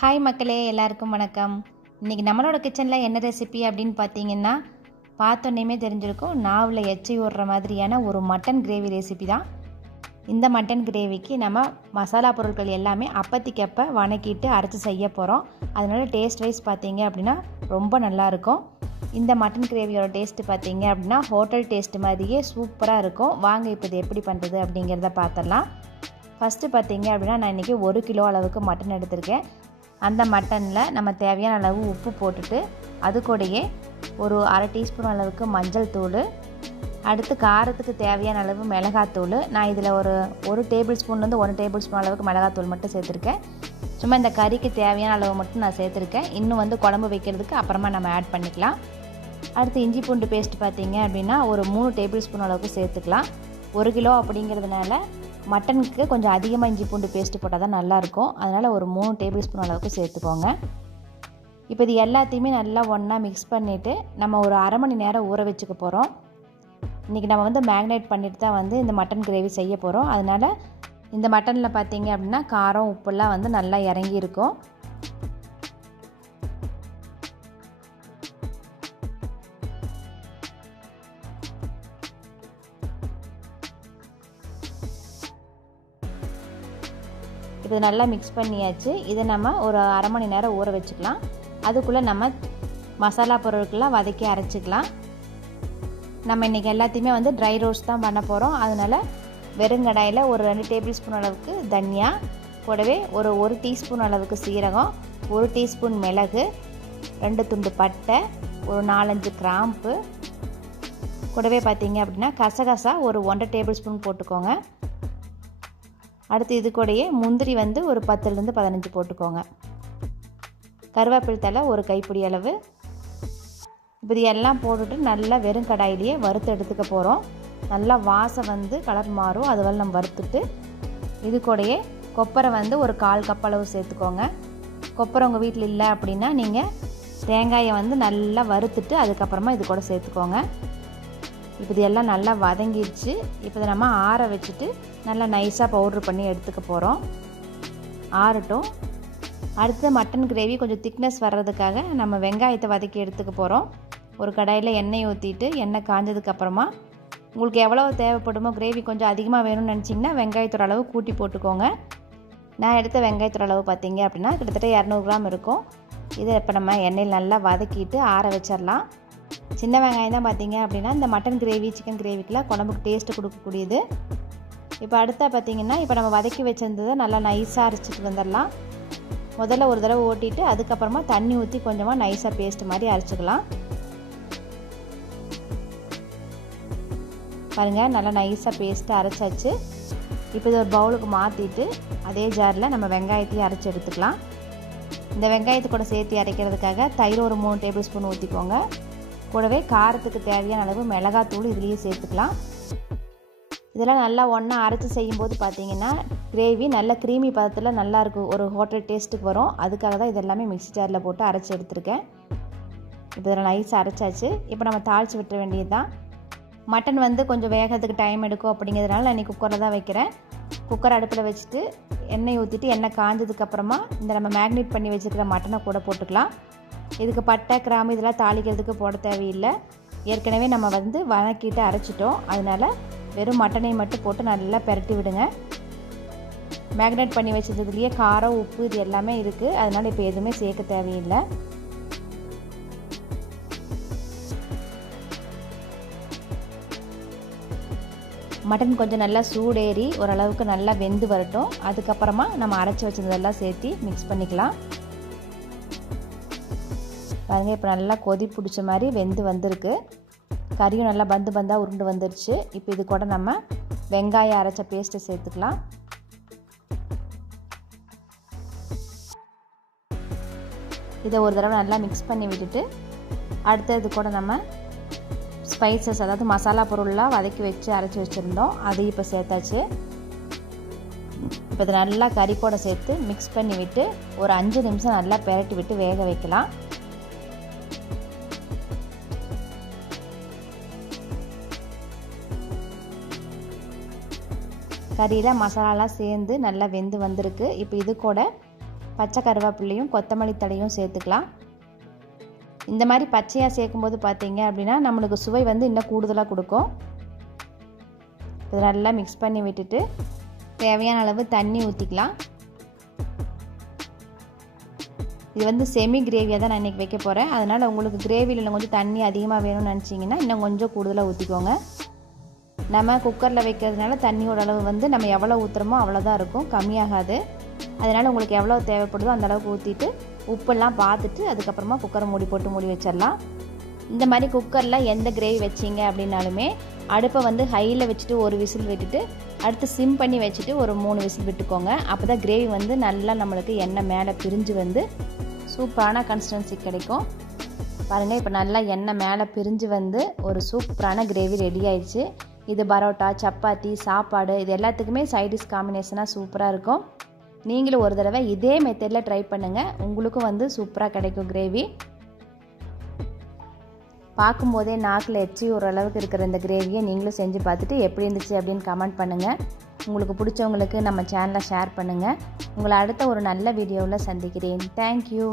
Hi மக்களே, எல்லாருக்கும் வணக்கம். இன்றைக்கி நம்மளோட கிச்சனில் என்ன ரெசிபி அப்படின்னு பார்த்தீங்கன்னா, பார்த்தோன்னே தெரிஞ்சிருக்கும், நாவில் எச்சி ஊறுற மாதிரியான ஒரு மட்டன் கிரேவி ரெசிபி தான். இந்த மட்டன் கிரேவிக்கு நம்ம மசாலா பொருட்கள் எல்லாமே அப்பத்திக்கப்போ வணக்கிட்டு அரைச்சி செய்ய போகிறோம். அதனால் டேஸ்ட் வைஸ் பார்த்தீங்க அப்படின்னா ரொம்ப நல்லாயிருக்கும். இந்த மட்டன் கிரேவியோட டேஸ்ட்டு பார்த்தீங்க அப்படின்னா ஹோட்டல் டேஸ்ட்டு மாதிரியே சூப்பராக இருக்கும். வாங்க இப்போ இது எப்படி பண்ணுறது அப்படிங்கிறத பார்த்துடலாம். ஃபஸ்ட்டு பார்த்தீங்க அப்படின்னா நான் இன்றைக்கி 1 கிலோ அளவுக்கு மட்டன் எடுத்திருக்கேன். அந்த மட்டனில் நம்ம தேவையான அளவு உப்பு போட்டுட்டு அது கூடயே ஒரு அரை டீஸ்பூன் அளவுக்கு மஞ்சள் தூள், அடுத்து காரத்துக்கு தேவையான அளவு மிளகாத்தூள். நான் இதில் ஒரு டேபிள் ஸ்பூன்லேருந்து 1 டேபிள் ஸ்பூன் அளவுக்கு மிளகாத்தூள் மட்டும் சேர்த்துருக்கேன். சும்மா இந்த கறிக்கு தேவையான அளவு மட்டும் நான் சேர்த்துருக்கேன். இன்னும் குழம்பு வைக்கிறதுக்கு அப்புறமா நம்ம ஆட் பண்ணிக்கலாம். அடுத்து இஞ்சி பூண்டு பேஸ்ட் பார்த்திங்க அப்படின்னா ஒரு 3 டேபிள் ஸ்பூன் அளவுக்கு சேர்த்துக்கலாம். 1 கிலோ அப்படிங்கிறதுனால மட்டனுக்கு கொஞ்சம் அதிகமாக இஞ்சி பூண்டு பேஸ்ட்டு போட்டால் தான் நல்லாயிருக்கும். அதனால் ஒரு 3 டேபிள் ஸ்பூன் அளவுக்கு சேர்த்துக்கோங்க. இப்போ இது எல்லாத்தையுமே நல்லா ஒன்றா மிக்ஸ் பண்ணிவிட்டு நம்ம ஒரு அரை மணி நேரம் ஊற வச்சுக்க போகிறோம். இன்றைக்கி நம்ம மேக்னேட் பண்ணிட்டு தான் இந்த மட்டன் கிரேவி செய்ய போகிறோம். அதனால் இந்த மட்டனில் பார்த்திங்க அப்படின்னா காரம் உப்புலாம் நல்லா இறங்கி இருக்கும். இது நல்லா மிக்ஸ் பண்ணியாச்சு. இதை நம்ம ஒரு அரை மணி நேரம் ஊற வச்சுக்கலாம். அதுக்குள்ளே நம்ம மசாலா பொருட்கள்லாம் வதக்கி அரைச்சிக்கலாம். நம்ம இன்றைக்கி எல்லாத்தையுமே ட்ரை ரோஸ்ட் தான் பண்ண போகிறோம். அதனால் வெறுங்கடாயில் ஒரு 2 டேபிள் ஸ்பூன் அளவுக்கு தனியா, கூடவே ஒரு டீஸ்பூன் அளவுக்கு சீரகம், 1 டீஸ்பூன் மிளகு, 2 துண்டு பட்டை, ஒரு 4-5 கிராம்பு, கூடவே பார்த்திங்க அப்படின்னா கசகசா ஒரு 1 டேபிள் ஸ்பூன் போட்டுக்கோங்க. அடுத்து இது கூடயே முந்திரி ஒரு 10-15 போட்டுக்கோங்க. கருவேப்பிலை தழை ஒரு கைப்பிடி அளவு. இப்படி எல்லாம் போட்டுட்டு நல்லா வெறும் கடாயிலேயே வறுத்து எடுத்துக்க போகிறோம். நல்லா வாசம் கலர் மாறும். அதுவரை நம்ம வறுத்துட்டு இது கூடயே கொப்பரை ஒரு 1/4 கப் அளவு சேர்த்துக்கோங்க. கொப்பரை உங்கள் வீட்டில் இல்லை அப்படின்னா நீங்கள் தேங்காயை நல்லா வறுத்துட்டு அதுக்கப்புறமா இது கூட சேர்த்துக்கோங்க. இப்போ இது எல்லாம் நல்லா வதங்கிடுச்சு. இப்போ இதை நம்ம ஆற வச்சுட்டு நல்லா நைஸாக பவுட்ரு பண்ணி எடுத்துக்க போகிறோம். ஆறட்டும். அடுத்து மட்டன் கிரேவி கொஞ்சம் திக்னஸ் வர்றதுக்காக நம்ம வெங்காயத்தை வதக்கி எடுத்துக்க போகிறோம். ஒரு கடாயில் எண்ணெய் ஊற்றிட்டு எண்ணெய் காஞ்சதுக்கப்புறமா உங்களுக்கு எவ்வளோ தேவைப்படுமோ, கிரேவி கொஞ்சம் அதிகமாக வேணும்னு நினச்சிங்கன்னா வெங்காயத்தோட அளவு கூட்டி போட்டுக்கோங்க. நான் எடுத்த வெங்காயத்தோட அளவு பார்த்திங்க அப்படின்னா கிட்டத்தட்ட 200 கிராம் இருக்கும். இதை இப்போ நம்ம எண்ணெயில் நல்லா வதக்கிட்டு ஆற வச்சிடலாம். சின்ன வெங்காயம் தான் பார்த்திங்க அப்படின்னா இந்த மட்டன் கிரேவி, சிக்கன் கிரேவிக்கெலாம் குழம்புக்கு டேஸ்ட்டு கொடுக்கக்கூடியது. இப்போ அடுத்தா பார்த்திங்கன்னா இப்போ நம்ம வதக்கி வச்சுருந்ததை நல்லா நைஸாக அரைச்சிட்டு வந்துடலாம். முதல்ல ஒரு தடவை ஓட்டிட்டு அதுக்கப்புறமா தண்ணி ஊற்றி கொஞ்சமாக நைஸாக பேஸ்ட் மாதிரி அரைச்சிக்கலாம். பாருங்கள், நல்லா நைஸாக பேஸ்ட்டு அரைச்சாச்சு. இப்போ இது ஒரு பவுலுக்கு மாற்றிட்டு அதே ஜாரில் நம்ம வெங்காயத்தையும் அரைச்சி எடுத்துக்கலாம். இந்த வெங்காயத்தை கூட சேர்த்து அரைக்கிறதுக்காக தயிர் ஒரு 3 டேபிள் ஸ்பூன் ஊற்றிக்கோங்க. கூடவே காரத்துக்கு தேவையான அளவு மிளகாத்தூள் இதுலேயே சேர்த்துக்கலாம். இதெல்லாம் நல்லா ஒன்றா அரைச்சி செய்யும்போது பார்த்திங்கன்னா கிரேவி நல்ல க்ரீமி பதத்தில் நல்லாயிருக்கும், ஒரு ஹோட்டல் டேஸ்ட்டுக்கு வரும். அதுக்காக தான் இதெல்லாமே மிக்ஸி ஜாரில் போட்டு அரைச்சி எடுத்துருக்கேன். இப்போ இதெல்லாம் நைஸாக அரைச்சாச்சு. இப்போ நம்ம தாளித்து விட்டுற வேண்டியது தான். மட்டன் கொஞ்சம் வேகிறதுக்கு டைம் எடுக்கும் அப்படிங்கிறதுனால நான் இன்றைக்கி குக்கரில் தான் வைக்கிறேன். குக்கர் அடுப்பில் வச்சுட்டு எண்ணெய் ஊற்றிட்டு எண்ணெய் காஞ்சதுக்கப்புறமா இந்த நம்ம மேக்னேட் பண்ணி வச்சுருக்கிற மட்டனை கூட போட்டுக்கலாம். இதுக்கு பட்டை, கிராம்பு இதெல்லாம் தாளிக்கிறதுக்கு போட தேவையில்லை. ஏற்கனவே நம்ம வதக்கிட்டு அரைச்சிட்டோம். அதனால் வெறும் மட்டனை மட்டும் போட்டு நல்லா பெரட்டி விடுங்க. மேக்னேட் பண்ணி வச்சதுலேயே காரம், உப்பு இது எல்லாமே இருக்குது. அதனால் இப்போ எதுவுமே சேர்க்க தேவையில்லை. மட்டன் கொஞ்சம் நல்லா சூடேறி ஓரளவுக்கு நல்லா வெந்து வரட்டும். அதுக்கப்புறமா நம்ம அரைச்சி வச்சதெல்லாம் சேர்த்து மிக்ஸ் பண்ணிக்கலாம். பாருங்கள், இப்போ நல்லா கொதி பிடிச்ச மாதிரி வெந்து வந்திருக்கு. கறியும் நல்லா பந்தாக உருண்டு வந்துருச்சு. இப்போ இது கூட நம்ம வெங்காயம் அரைச்ச பேஸ்ட்டை சேர்த்துக்கலாம். இதை ஒரு தடவை நல்லா மிக்ஸ் பண்ணி விட்டுட்டு அடுத்தது கூட நம்ம ஸ்பைசஸ், அதாவது மசாலா பொருள்லாம் வதக்கி வச்சு அரைச்சி வச்சுருந்தோம், அது இப்போ சேர்த்தாச்சு. இப்போ இதை நல்லா கறி கூட சேர்த்து மிக்ஸ் பண்ணி விட்டு ஒரு 5 நிமிஷம் நல்லா பெரட்டி விட்டு வேக வைக்கலாம். கறியில் மசாலாலாம் சேர்ந்து நல்லா வெந்து வந்திருக்கு. இப்போ இது கூட பச்சை கருவேப்பிலையும் கொத்தமல்லி தழையும் சேர்த்துக்கலாம். இந்த மாதிரி பச்சையாக சேர்க்கும்போது பார்த்தீங்க அப்படின்னா நம்மளுக்கு சுவை வந்து இன்னும் கூடுதலாக கொடுக்கும். இது நல்லா மிக்ஸ் பண்ணி விட்டுட்டு தேவையான அளவு தண்ணி ஊற்றிக்கலாம். இது வந்து செமி கிரேவியாக தான் நான் இன்றைக்கி வைக்க போகிறேன். அதனால் உங்களுக்கு கிரேவியில் இன்னும் கொஞ்சம் தண்ணி அதிகமாக வேணும்னு நினச்சிங்கன்னா இன்னும் கொஞ்சம் கூடுதலாக ஊற்றிக்கோங்க. நம்ம குக்கரில் வைக்கிறதுனால தண்ணியோட அளவு வந்து நம்ம எவ்வளோ ஊற்றுறோமோ அவ்வளோதான் இருக்கும், கம்மியாகாது. அதனால் உங்களுக்கு எவ்வளோ தேவைப்படுதோ அந்த அளவுக்கு ஊற்றிட்டு உப்பெல்லாம் பார்த்துட்டு அதுக்கப்புறமா குக்கரை மூடி போட்டு மூடி வச்சிடலாம். இந்த மாதிரி குக்கரில் எந்த கிரேவி வச்சிங்க அப்படின்னாலுமே அடுப்பை வந்து ஹையில் வச்சுட்டு ஒரு விசில் விட்டுட்டு அடுத்து சிம் பண்ணி வச்சுட்டு ஒரு 3 விசில் விட்டுக்கோங்க. அப்போ தான் கிரேவி வந்து நல்லா நம்மளுக்கு எண்ணெய் மேலே பிரிஞ்சு வந்து சூப்பரான கன்சிஸ்டன்சி கிடைக்கும். பாருங்கள், இப்போ நல்லா எண்ணெய் மேலே பிரிஞ்சு வந்து ஒரு சூப்பரான கிரேவி ரெடி ஆயிடுச்சு. இது பரோட்டா, சப்பாத்தி, சாப்பாடு இது எல்லாத்துக்குமே சைடிஷ் காம்பினேஷனாக சூப்பராக இருக்கும். நீங்களும் ஒரு தடவை இதே மெத்தடில் ட்ரை பண்ணுங்கள், உங்களுக்கும் வந்து சூப்பராக கிடைக்கும் கிரேவி. பார்க்கும்போதே நாக்கில் எச்சி ஓரளவுக்கு இருக்கிற இந்த கிரேவியை நீங்களும் செஞ்சு பார்த்துட்டு எப்படி இருந்துச்சு அப்படின்னு கமெண்ட் பண்ணுங்கள். உங்களுக்கு பிடிச்சவங்களுக்கு நம்ம சேனலை ஷேர் பண்ணுங்கள். உங்களை அடுத்த ஒரு நல்ல வீடியோவில் சந்திக்கிறேன். தேங்க்யூ.